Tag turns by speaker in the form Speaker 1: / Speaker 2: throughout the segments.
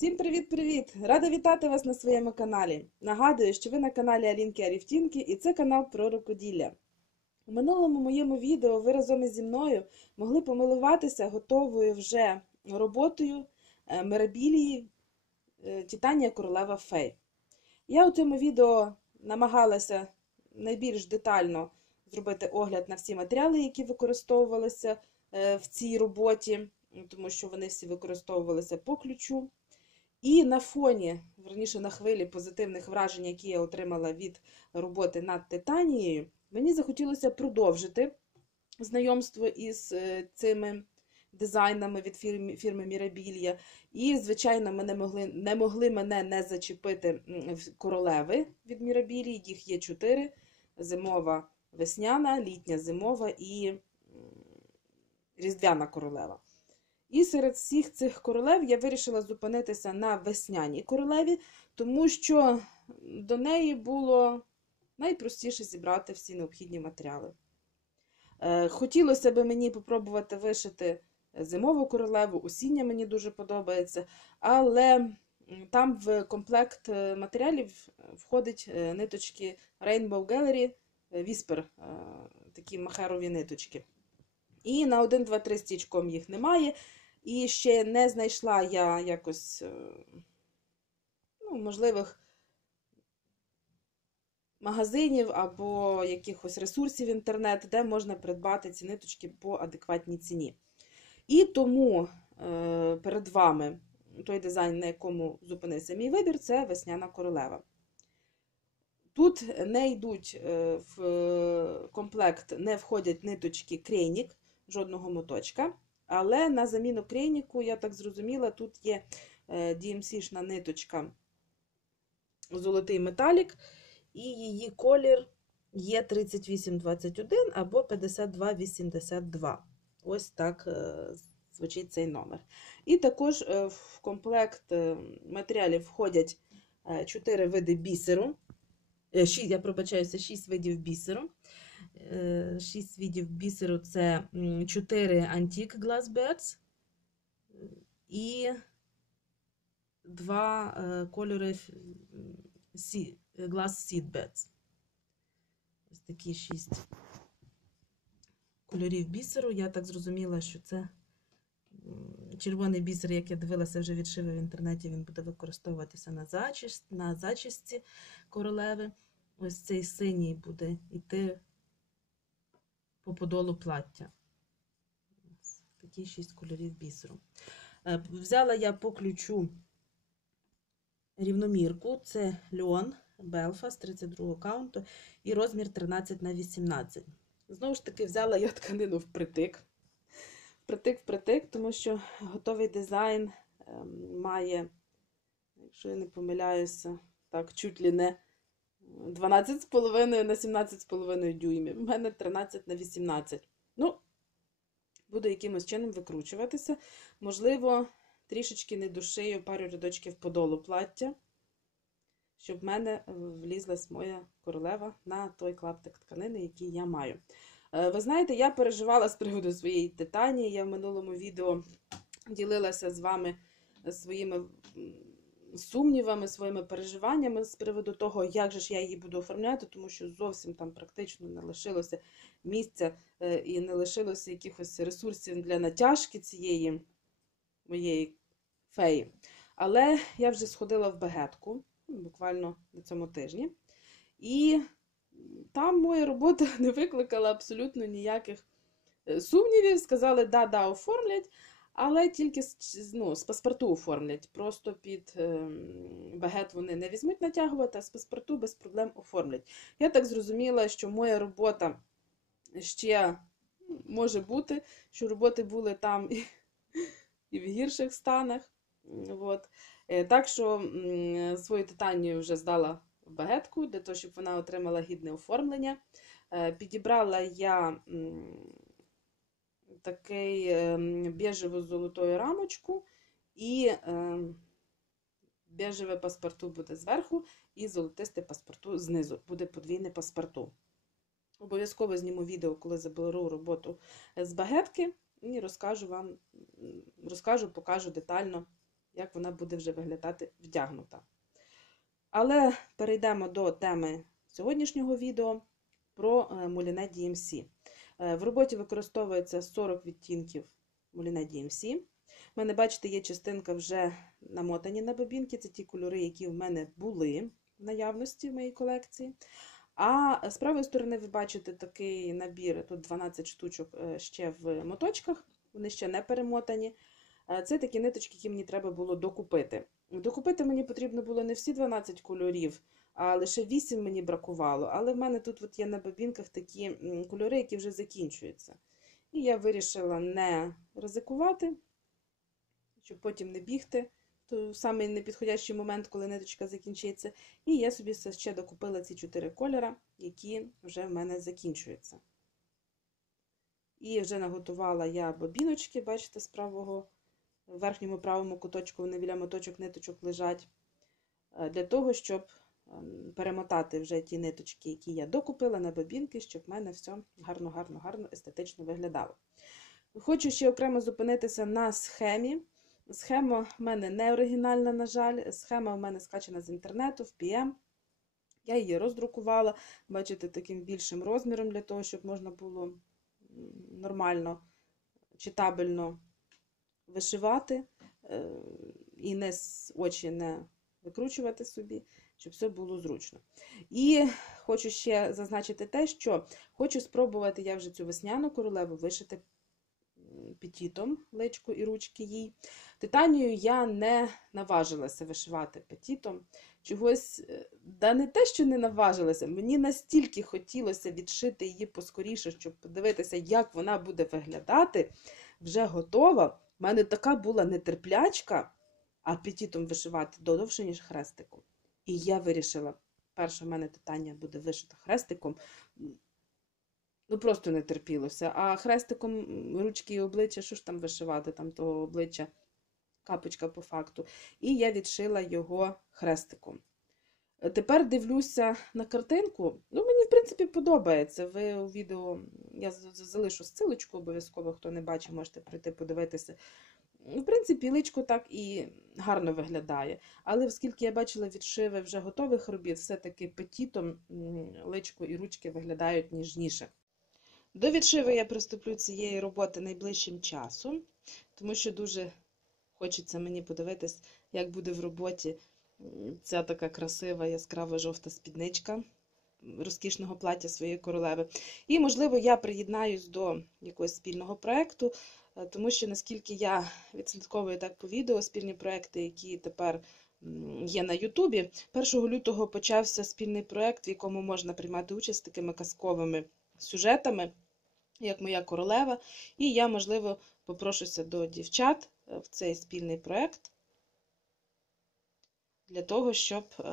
Speaker 1: Всім привіт-привіт! Рада вітати вас на своєму каналі. Нагадую, що ви на каналі Алінки Арівтінки і це канал про рукоділля. У минулому моєму відео ви разом із зі мною могли помилуватися готовою вже роботою е, мерабілії е, Титанія Королева Фей. Я у цьому відео намагалася найбільш детально зробити огляд на всі матеріали, які використовувалися е, в цій роботі, тому що вони всі використовувалися по ключу. І на фоні, верніше на хвилі позитивних вражень, які я отримала від роботи над Титанією, мені захотілося продовжити знайомство із е, цими дизайнами від фірми, фірми Мірабілія. І, звичайно, мене могли, не могли мене не зачепити королеви від Мірабілії. Їх є чотири: зимова весняна, літня зимова і різдвяна королева. І серед всіх цих королев я вирішила зупинитися на весняній королеві, тому що до неї було найпростіше зібрати всі необхідні матеріали. Е, хотілося б мені попробувати вишити зимову королеву, осіння мені дуже подобається, але там в комплект е, матеріалів входить е, ниточки Rainbow Gallery Whisper, такі махерові ниточки. І на 1, 2, 3 стічком їх немає. І ще не знайшла я якось ну, можливих магазинів або якихось ресурсів інтернет, де можна придбати ці ниточки по адекватній ціні. І тому е, перед вами той дизайн, на якому зупинився мій вибір, це весняна королева. Тут не йдуть е, в комплект, не входять ниточки крейнік, жодного моточка. Але на заміну крейніку, я так зрозуміла, тут є DMC-шна ниточка золотий металік, і її колір є 3821 або 5282. Ось так звучить цей номер. І також в комплект матеріалів входять 4 види бісеру. 6, я пробачаюся, 6 видів бісеру. 6 видів бісеру це 4 Antique Glass Birds і 2 кольори Glass Seed Beds. Ось такі 6 кольорів бісеру. Я так зрозуміла, що це червоний бісер, як я дивилася вже відшиви в інтернеті, він буде використовуватися на зачіс... на зачісті королеви. Ось цей синій буде йти по подолу плаття. Такі шість кольорів бісеру. Е, взяла я по ключу рівномірку, це льон Belfast 32 каунту і розмір 13 на 18. Знову ж таки, взяла я тканину впритик. Впритик-впритик, тому що готовий дизайн ем, має, якщо я не помиляюся, так, чуть ли не 12,5 на 17,5 дюймів. У мене 13 на 18. Ну, буду якимось чином викручуватися. Можливо, трішечки не душею пару рядочків подолу плаття, щоб в мене влізла моя королева на той клаптик тканини, який я маю. Е, ви знаєте, я переживала з приводу своєї титанії. Я в минулому відео ділилася з вами своїми сумнівами, своїми переживаннями з приводу того, як же ж я її буду оформляти, тому що зовсім там практично не лишилося місця е, і не лишилося якихось ресурсів для натяжки цієї моєї феї. Але я вже сходила в багетку, буквально на цьому тижні. І там моя робота не викликала абсолютно ніяких е, сумнівів. Сказали, да-да, оформлять. Але тільки ну, з паспорту оформлять. Просто під е, багет вони не візьмуть натягувати, а з паспорту без проблем оформлять. Я так зрозуміла, що моя робота ще може бути, що роботи були там і, і в гірших станах. От. Е, так що свою титанію вже здала в багетку, для того, щоб вона отримала гідне оформлення. Е, підібрала я. Такий ем, біжеву золотою рамочку, і ем, біжеве паспорту буде зверху, і золотисте паспорту знизу. Буде подвійне паспорту. Обов'язково зніму відео, коли заберу роботу з багетки, і розкажу вам, розкажу, покажу детально, як вона буде вже виглядати вдягнута. Але перейдемо до теми сьогоднішнього відео про муліне DMC. Е, В роботі використовується 40 відтінків муліне DMC. У мене, бачите, є частинка вже намотані на бобінки. Це ті кольори, які в мене були в наявності в моїй колекції. А з правої сторони ви бачите такий набір, тут 12 штучок е, ще в моточках, вони ще не перемотані. Е, Це такі ниточки, які мені треба було докупити. Докупити мені потрібно було не всі 12 кольорів, а лише 8 мені бракувало. Але в мене тут от є на бобінках такі кольори, які вже закінчуються. І я вирішила не ризикувати, щоб потім не бігти в самий непідходящий момент, коли ниточка закінчиться. І я собі ще докупила ці 4 кольори, які вже в мене закінчуються. І вже наготувала я бобіночки, бачите, з правого в верхньому правому куточку вони біля моточок ниточок лежать, е, для того, щоб перемотати вже ті ниточки, які я докупила на бобінки, щоб в мене все гарно, гарно, гарно, естетично виглядало. Хочу ще окремо зупинитися на схемі. Схема в мене не оригінальна, на жаль. Схема в мене скачана з інтернету в PM. Я її роздрукувала, бачите, таким більшим розміром, для того, щоб можна було нормально, читабельно вишивати е, і не очі не викручувати собі, щоб все було зручно. І хочу ще зазначити те, що хочу спробувати я вже цю весняну королеву вишити петітом личку і ручки їй. Титанію я не наважилася вишивати петітом. Чогось, е, да не те, що не наважилася, мені настільки хотілося відшити її поскоріше, щоб подивитися, як вона буде виглядати, вже готова. У мене така була нетерплячка, а петітом вишивати довше, ніж хрестиком. І я вирішила, перше в мене титання буде вишита хрестиком. Ну, просто не терпілося. А хрестиком ручки і обличчя, що ж там вишивати, там того обличчя, капочка по факту. І я відшила його хрестиком. Тепер дивлюся на картинку. Ну, мені, в принципі, подобається. Ви у відео, я залишу ссылочку обов'язково, хто не бачив, можете прийти подивитися. В принципі, личко так і гарно виглядає. Але оскільки я бачила відшиви вже готових робіт, все-таки петітом личко і ручки виглядають ніжніше. До відшиву я приступлю цієї роботи найближчим часом, тому що дуже хочеться мені подивитись, як буде в роботі ця така красива яскрава жовта спідничка розкішного плаття своєї королеви. І, можливо, я приєднаюсь до якогось спільного проєкту, тому що наскільки я відслідковую так по відео, спільні проекти, які тепер є на Ютубі, 1 лютого почався спільний проєкт, в якому можна приймати участь з такими казковими сюжетами, як моя королева. І я, можливо, попрошуся до дівчат е, в цей спільний проєкт для того, щоб е,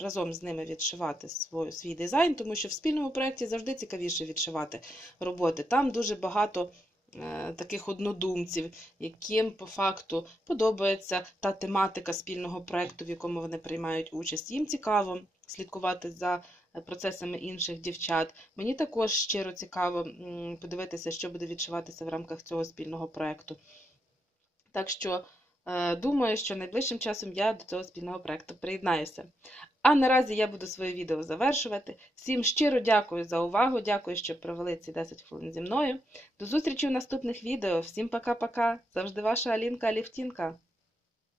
Speaker 1: разом з ними відшивати свій, дизайн, тому що в спільному проєкті завжди цікавіше відшивати роботи. Там дуже багато е, таких однодумців, яким по факту подобається та тематика спільного проєкту, в якому вони приймають участь. Їм цікаво слідкувати за е, процесами інших дівчат. Мені також щиро цікаво подивитися, що буде відшиватися в рамках цього спільного проєкту. Так що е, думаю, що найближчим часом я до цього спільного проєкту приєднаюся. А наразі я буду своє відео завершувати. Всім щиро дякую за увагу. Дякую, що провели ці 10 хвилин зі мною. До зустрічі в наступних відео. Всім пока-пока. Завжди ваша Алінка Алівтінка.